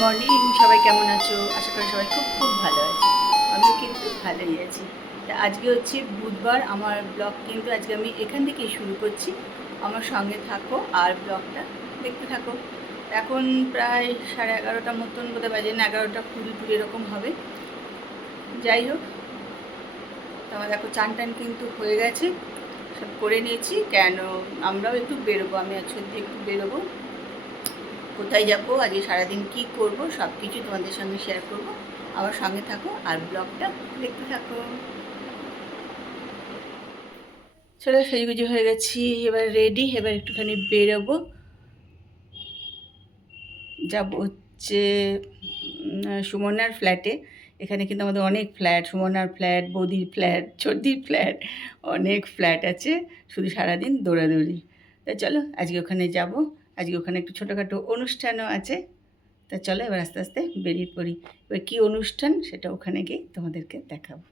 Morning, সবাই কেমন আছো? আশা করি সবাই খুব খুব ভালো আছে। আমিও কিন্তু ভালোই আছি। তা আজকে হচ্ছে বুধবার। আমার ব্লগ কিন্তু আজকে আমি এখান থেকেই শুরু করছি। আমার সঙ্গে থাকো আর ব্লগটা দেখতে থাকো। এখন প্রায় 11:30 মতন বোধহয় বাজে, না 11:20 এরকম হবে। যাই হোক, তোমার দেখো চান টান কিন্তু হয়ে গেছে, সব করে নিয়েছি। কেন আমরাও একটু বেরোবো, আমি আজকে একটু বেরোবো। কোথায় যাবো, আজকে সারাদিন কি করব, সব কিছু তোমাদের সঙ্গে শেয়ার করব। আমার সঙ্গে থাকো আর ব্লগটা দেখতে থাকো। চলো, সেজগুজি হয়ে গেছি, এবার রেডি। এবার একটুখানি বেরোবো, যাব হচ্ছে সুমনার ফ্ল্যাটে। এখানে কিন্তু আমাদের অনেক ফ্ল্যাট, সুমনার ফ্ল্যাট, বৌদির ফ্ল্যাট, ছোটির ফ্ল্যাট, অনেক ফ্ল্যাট আছে। শুধু সারাদিন দৌড়াদৌড়ি। তা চলো আজকে ওখানে যাব। আজকে ওখানে একটু ছোটোখাটো অনুষ্ঠানও আছে। তা চলো এবার আস্তে আস্তে বেরিয়ে পড়ি। এবার কী অনুষ্ঠান সেটা ওখানে গিয়ে তোমাদেরকে দেখাবো।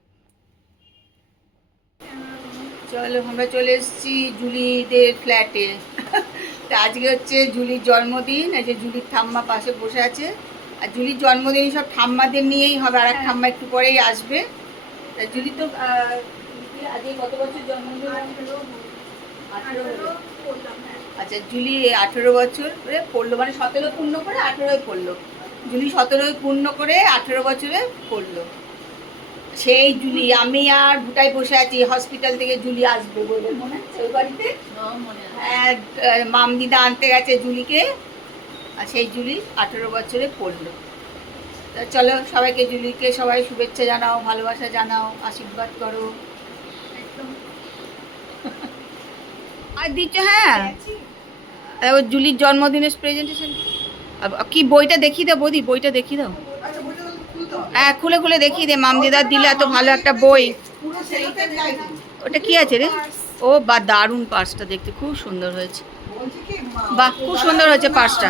চলো, আমরা চলে এসেছি জুলিদের ফ্ল্যাটে। তা আজকে হচ্ছে জুলির জন্মদিন। এই যে জুলির ঠাম্মা পাশে বসে আছে। আর জুলির জন্মদিন সব ঠাম্মাদের নিয়েই হবে, আর এক ঠাম্মা একটু পরেই আসবে। তা জুলি তো আজকে কত বছর জন্মদিন? 18। আচ্ছা, জুলি 18 বছর পড়লো, মানে 17 পূর্ণ করে 18 পড়লো। জুলি 17 পূর্ণ করে 18 বছরে পড়লো। সেই জুলি, আমি আর ভুটাই বসে আছি। হসপিটাল থেকে জুলি আসবে বলে, মনে হচ্ছে ওই বাড়িতে। হ্যাঁ, মামদিদা আনতে গেছে জুলিকে। আর সেই জুলি 18 বছরে পড়লো। তা চলো, সবাইকে জুলিকে সবাই শুভেচ্ছা জানাও, ভালোবাসা জানাও, আশীর্বাদ করো। আর দিচ্ছ? হ্যাঁ, ও জুলির জন্মদিনের প্রেজেন্টেশন। কি বইটা দেখিয়ে দাও বৌদি, বইটা দেখিয়ে দাও। হ্যাঁ, খুলে খুলে দেখিয়ে দে। মামদিদার দিলে এত ভালো একটা বই। ওটা কি আছে রে? ও বা, দারুণ পার্সটা, দেখতে খুব সুন্দর হয়েছে। বাহ, খুব সুন্দর হয়েছে পার্সটা।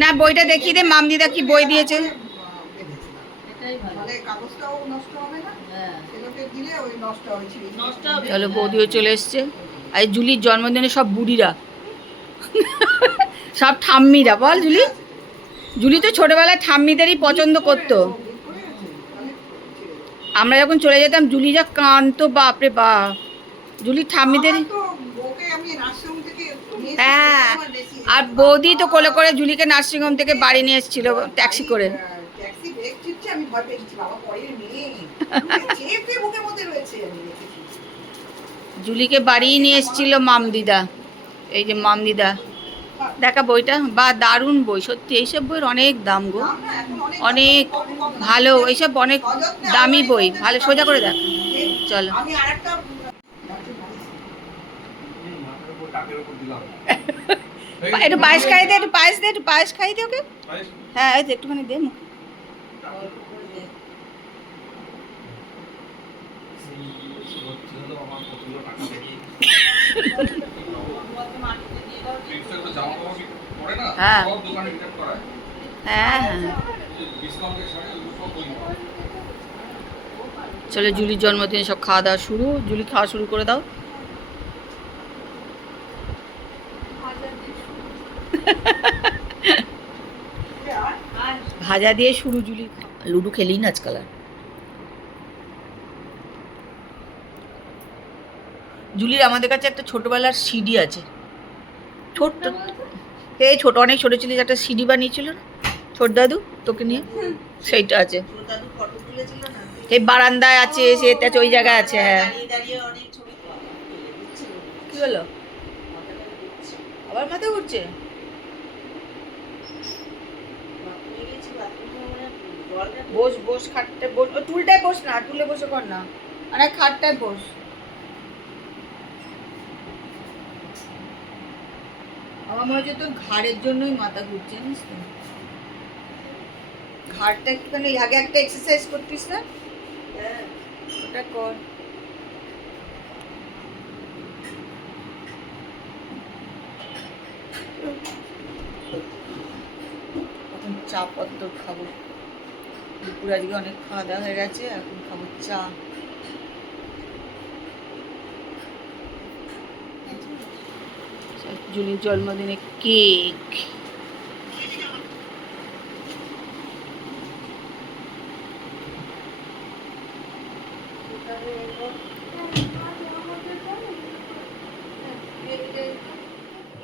না, বইটা দেখিয়ে দে, মামদিদা কি বই দিয়েছে। চলো, বৌদিও চলে এসছে। আর জুলির জন্মদিনে সব বুড়িরা, সব ঠাম্মিরা। বল জুলি, জুলি তো ছোটবেলায় ঠাম্মিদেরই পছন্দ করতো। আমরা যখন চলে যেতাম জুলি যা কাঁদতো, বাপরে বাপ। জুলি ঠাম্মিদের। হ্যাঁ, আর বৌদি তো কোলে করে জুলিকে নার্সিংহোম থেকে বাড়ি নিয়ে এসেছিল ট্যাক্সি করে। জুলিকে বাড়ি নিয়ে এসেছিল মামদিদা। এই যে মামদিদা, দেখা বইটা। বা, দারুণ বই সত্যি। এইসব বইয়ের অনেক দাম গো, অনেক ভালো। এইসব অনেক দামি বই, ভালো। সোজা করে দেখ। চলো, একটু পায়েস খাই দে, একটু পায়েস দে, একটু পায়েস খাই দে ওকে। হ্যাঁ, এই তো একটুখানি দে মুখে। হ্যাঁ হ্যাঁ হ্যাঁ, চলে জুলির জন্মদিনে সব খাওয়া দাওয়া শুরু। জুলি, খাওয়া শুরু করে দাও। ভাজা দিয়ে শুরু জুলি। লুডো খেলি না আজকাল আর। জুলির আমাদের কাছে একটা ছোটবেলার সিডি আছে, ছোট্ট। এই ছোট, অনেক ছোট ছিল, একটা সিডি বানিয়েছিল না ছোট দাদু তোকে নিয়ে, সেইটা আছে। এই বারান্দায় আছে, সেটা ওই জায়গায় আছে। হ্যাঁ, কি হলো? আবার মাথা ঘুরছে? বস বস, খাটতে বস। টুলটায় বস না, টুলে বসে কর না, আরে খাটটায় বস। আমার মনে হচ্ছে তোর ঘাড়ের জন্যই মাথা ঘুরছে, জানিস তো। ঘাড়টা একটুখানি, আগে একটা এক্সারসাইজ করতিস না, ওটা কর। এখন চা পত্র খাবো। দুপুর আজকে অনেক খাওয়া দাওয়া হয়ে গেছে, এখন খাবো চা। জুলির জন্মদিনে কেক।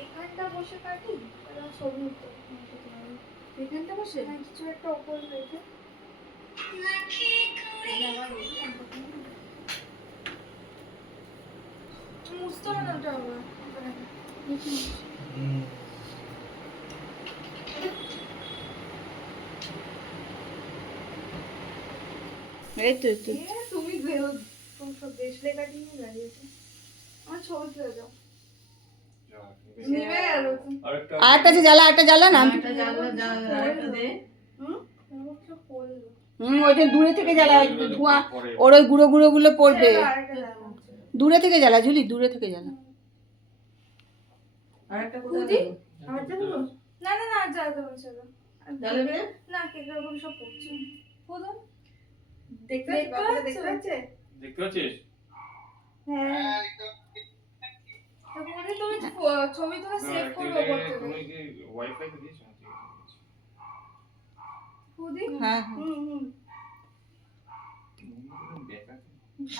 এখানটা বসে কাটি, ছবি উঠতে এখানটা বসে কিছু একটা ওপর রেখে মুছতে হবে না ওটা আবার। এই তো তুমি সব দেশলে কাটি নিয়ে দাঁড়িয়েছো, আমার ছবি তুলে দাও। নিভে গেল আরেকটা যে জ্বালা, একটা জ্বালা না, ওইটা দূরে থেকে জ্বালা, ধোঁয়া ওর ওই গুঁড়ো গুঁড়ো গুলো পড়বে। দূরে থেকে জ্বালা ঝুলি, দূরে থেকে জ্বালা। না না না, জ্বালাতে বলছে জ্বালাবে না, কেকের উপর সব পড়ছে। কোথাও দেখতে পাচ্ছিস? হ্যাঁ, তারপরে তুমি ছবি তুলে সেভ করবে বলতে। তুমি কি ওয়াইফাই তে দিয়েছো? খুদি হ্যাঁ হুম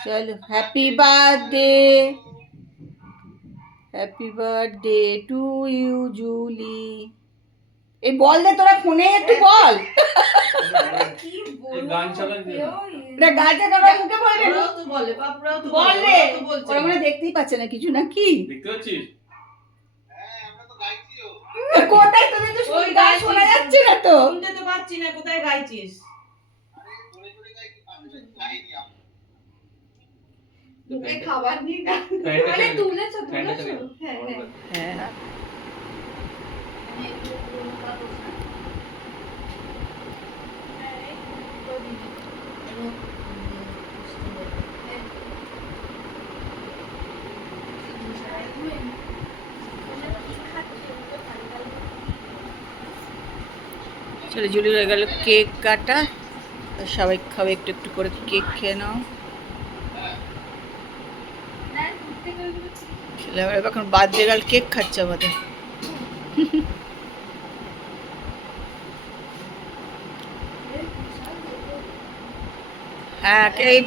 চলো, happy birthday, happy birthday to you Julie. এই বল দে তোরা, ফোনে একটু বল। কি বলবো, গান চালান দিও এটা গাছে তোরা মুখে বলবে, ওরাও তো বলে বাপরাও তো বল রে। তো বলছে। ওরা মানে দেখতেই পাচ্ছে না কিছু, নাকি দেখতে পাচ্ছিস? কোথায় তোদের তো ওই গান শোনা যাচ্ছে না তো। শুনতে তো পাচ্ছি না, কোথায় গাইছিস? মুখে খাবার দিয়ে গান মানে তুলেছো হ্যাঁ হ্যাঁ হ্যাঁ চলে জুলি হয়ে গেল কেক কাটা, সবাই খাবে একটু একটু করে, কেক খেয়ে নাও। ছেলেমেয়েরা এখন বার্থডে গার্ল কেক খাচ্ছে আমাদের। হ্যাঁ, এই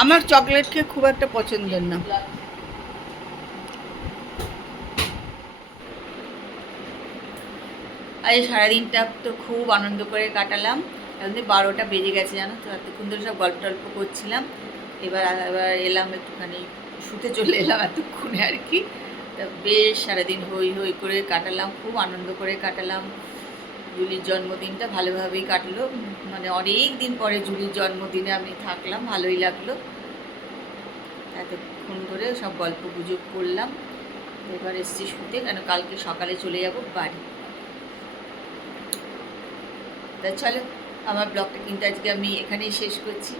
আমার চকলেট কেক খুব একটা পছন্দের না। আজ সারাদিনটা তো খুব আনন্দ করে কাটালাম। এখন 12টা বেজে গেছে জানো তো, এতক্ষণ ধরে সব গল্প টল্প করছিলাম। এবার এলাম একটুখানি, শুতে চলে এলাম এতক্ষণে আর কি। তা বেশ সারাদিন হই হই করে কাটালাম, খুব আনন্দ করে কাটালাম। জুলির জন্মদিনটা ভালোভাবেই কাটলো, মানে অনেক দিন পরে জুলির জন্মদিনে আমি থাকলাম, ভালোই লাগলো। এতক্ষণ ধরে সব গল্প গুজব করলাম। এবার এসছি শুতে, কেন কালকে সকালে চলে যাব বাড়ি। তা চলো, আমার ব্লগটা কিন্তু আজকে আমি এখানেই শেষ করছি।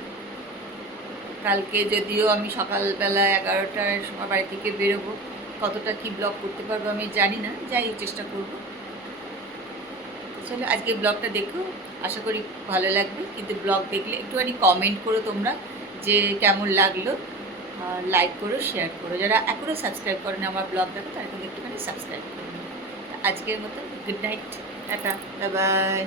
কালকে যদিও আমি সকালবেলা 11টার সময় বাড়ি থেকে বেরোবো, কতটা কি ব্লগ করতে পারবো আমি জানি না, যাই চেষ্টা করব। চলো আজকে ব্লগটা দেখো, আশা করি ভালো লাগবে। কিন্তু ব্লগ দেখলে একটুখানি কমেন্ট করো তোমরা যে কেমন লাগলো, লাইক করো, শেয়ার করো। যারা এখনও সাবস্ক্রাইব করেন আমার ব্লগ দেখো, তারা কিন্তু একটুখানি সাবস্ক্রাইব করো। আজকের মতো good night, tata, bye bye.